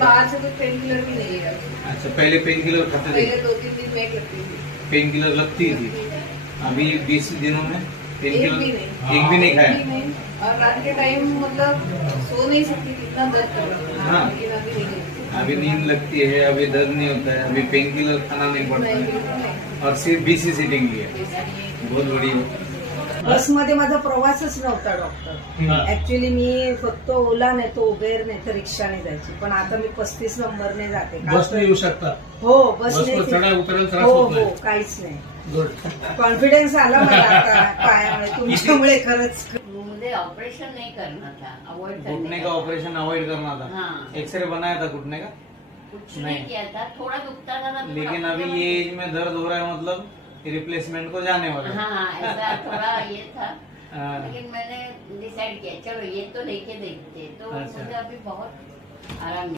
बाहर से कुछ पेन किलर भी नहीं है। अच्छा, पहले पेन किलर खाते थे? पहले 2-3 दिन में लगती थी पेन किलर, लगती थी। अभी 20 दिनों में पेन एक किलर भी नहीं खाया। नहीं। और रात के टाइम मतलब सो नहीं सकती, कितना दर्द कर रहा था। हाँ। लेकिन अभी नहीं लगती। अभी नींद लगती है, अभी दर्द नहीं होता है, अभी पेन किलर खाना नहीं पड़ता है, और सिर्फ बीसी सीटिंग लिया। बहुत बढ़िया। बसमध्ये माझा प्रवासच नव्हता डॉक्टर। ऍक्च्युली मी फक्त ओला नाही तो उबेर नाही तर रिक्षाने जायची, पण आता मी 35 नंबरने जाते। बसने येऊ शकता? हो, बसने चढा उतरायला त्रास हो होत हो, नाही? काहीच नाही। गुड. कॉन्फिडन्स आला मला आता पायामुळे, तुमच्यामुळे खरंच। मुझे ऑपरेशन नहीं करना था, अवॉइड घुटने का ऑपरेशन अवॉइड करना था। हाँ। एक्सरे बनाया था घुटने का? कुछ नहीं किया था, थोड़ा दुखता था ना। लेकिन अभी ये एज में दर्द हो रहा है, मतलब रिप्लेसमेंट को जाने वाला है। हाँ, ऐसा थोड़ा ये था। हाँ। लेकिन मैंने डिसाइड किया चलो ये तो लेके देखते, तो अच्छा। मुझे अभी बहुत आराम